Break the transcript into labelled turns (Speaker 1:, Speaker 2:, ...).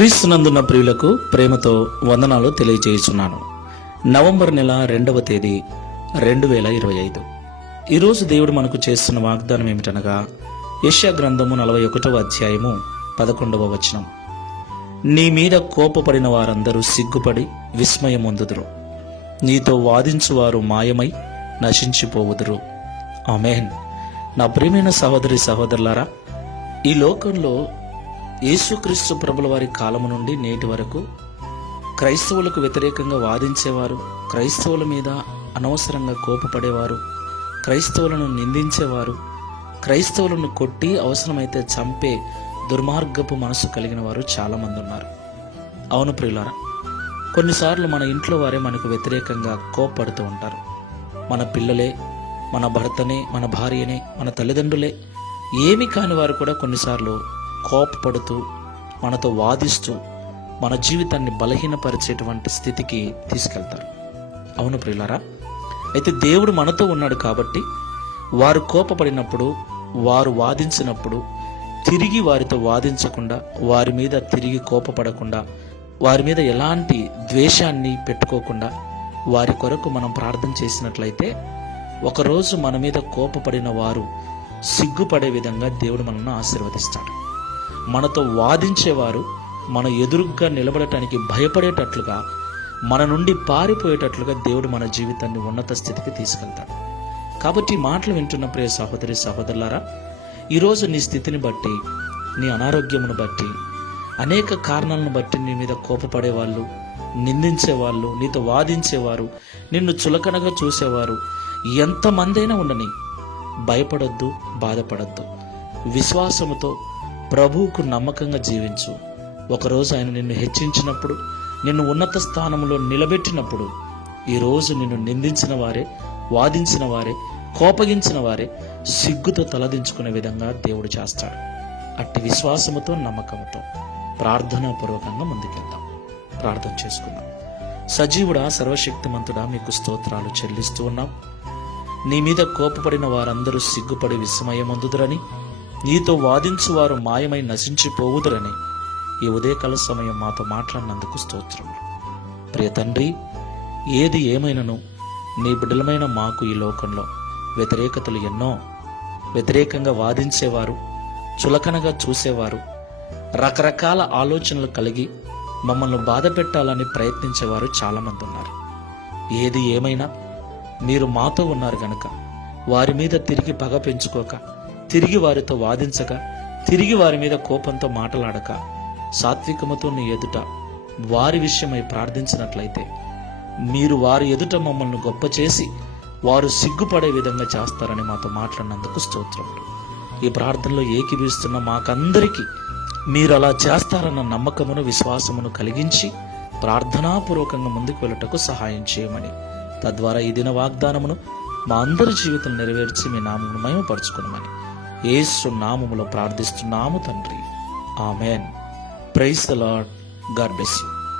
Speaker 1: క్రీస్తునందున్న ప్రియులకు ప్రేమతో వందనాలు తెలియజేయుచున్నాను నవంబర్ నెల రెండవ తేదీ రెండు వేల ఇరవై ఐదు. ఈరోజు దేవుడు మనకు చేస్తున్న వాగ్దానం ఏమిటనగా యశ్యా గ్రంథము నలభై ఒకటవ అధ్యాయము పదకొండవ వచనం. నీ మీద కోపపడిన వారందరూ సిగ్గుపడి విస్మయమొందుదురు. నీతో వాదించువారు మాయమై నశించిపోవుదురు. ఆమెన్. నా ప్రియమైన సహోదరి సహోదరులారా ఈ లోకంలో యేసుక్రీస్తు ప్రభుల వారి కాలము నుండి నేటి వరకు క్రైస్తవులకు వ్యతిరేకంగా వాదించేవారు క్రైస్తవుల మీద అనవసరంగా కోపపడేవారు క్రైస్తవులను నిందించేవారు క్రైస్తవులను కొట్టి అవసరమైతే చంపే దుర్మార్గపు మనసు కలిగిన వారు చాలామంది ఉన్నారు. అవును ప్రియులారా కొన్నిసార్లు మన ఇంట్లో వారే మనకు వ్యతిరేకంగా కోప్పడుతూ ఉంటారు. మన పిల్లలే మన భర్తనే మన భార్యనే మన తల్లిదండ్రులే ఏమి కాని వారు కూడా కొన్నిసార్లు కోపపడుతూ మనతో వాదిస్తూ మన జీవితాన్ని బలహీనపరిచేటువంటి స్థితికి తీసుకెళ్తారు. అవును ప్రియులారా? అయితే దేవుడు మనతో ఉన్నాడు కాబట్టి వారు కోపపడినప్పుడు వారు వాదించినప్పుడు తిరిగి వారితో వాదించకుండా వారి మీద తిరిగి కోపపడకుండా వారి మీద ఎలాంటి ద్వేషాన్ని పెట్టుకోకుండా వారి కొరకు మనం ప్రార్థన చేసినట్లయితే ఒకరోజు మన మీద కోపపడిన వారు సిగ్గుపడే విధంగా దేవుడు మనల్ని ఆశీర్వదిస్తాడు. మనతో వాదించేవారు మన ఎదురుగ్గా నిలబడటానికి భయపడేటట్లుగా మన నుండి పారిపోయేటట్లుగా దేవుడు మన జీవితాన్ని ఉన్నత స్థితికి తీసుకెళ్తాడు. కాబట్టి మాటలు వింటున్న ప్రియ సహోదరి సహోదరులారా ఈరోజు నీ స్థితిని బట్టి నీ అనారోగ్యమును బట్టి అనేక కారణాలను బట్టి నీ మీద కోపపడే వాళ్ళు నిందించేవాళ్ళు నీతో వాదించేవారు నిన్ను చులకనగా చూసేవారు ఎంతమందైనా ఉండని భయపడొద్దు బాధపడొద్దు. విశ్వాసముతో ప్రభువుకు నమ్మకంగా జీవించు. ఒకరోజు ఆయన నిన్ను హెచ్చించినప్పుడు నిన్ను ఉన్నత స్థానంలో నిలబెట్టినప్పుడు ఈరోజు నిన్ను నిందించిన వారే వాదించిన వారే కోపగించిన వారే సిగ్గుతో తలదించుకునే విధంగా దేవుడు చేస్తాడు. అట్టి విశ్వాసముతో నమ్మకంతో ప్రార్థనాపూర్వకంగా ముందుకెళ్దాం. ప్రార్థన చేసుకుందాం. సజీవుడా సర్వశక్తిమంతుడా మీకు స్తోత్రాలు చెల్లిస్తూ ఉన్నాం. నీ మీద కోపపడిన వారందరూ సిగ్గుపడి విస్మయమందుదురని నీతో వాదించువారు మాయమై నశించిపోవుదురని ఈ ఉదయకాల సమయం మాతో మాట్లాడినందుకు స్తోత్రములు. ప్రియ తండ్రి ఏది ఏమైనను నీ బిడ్డలమైన మాకు ఈ లోకంలో వ్యతిరేకతలు ఎన్నో వ్యతిరేకంగా వాదించేవారు చులకనగా చూసేవారు రకరకాల ఆలోచనలు కలిగి మమ్మల్ని బాధ పెట్టాలని ప్రయత్నించేవారు చాలామంది ఉన్నారు. ఏది ఏమైనా మీరు మాతో ఉన్నారు గనక వారి మీద తిరిగి పగ పెంచుకోక తిరిగి వారితో వాదించక తిరిగి వారి మీద కోపంతో మాటలాడక సాత్వికముతో నీ ఎదుట వారి విషయమై ప్రార్థించినట్లయితే మీరు వారి ఎదుట మమ్మల్ని గొప్ప చేసి వారు సిగ్గుపడే విధంగా చేస్తారని మాతో మాట్లాడినందుకు స్తోత్రములు. ఈ ప్రార్థనలో ఏకీభవిస్తున్న మాకందరికీ మీరు అలా చేస్తారన్న నమ్మకమును విశ్వాసమును కలిగించి ప్రార్థనాపూర్వకంగా ముందుకు వెళ్ళటకు సహాయం చేయమని తద్వారా ఈ దిన వాగ్దానమును మా అందరి జీవితం నెరవేర్చి మీ నామమును పరుచుకునమని యేసు నామములో ప్రార్థిస్తున్నాము తండ్రి. Amen. Praise the Lord. God bless you.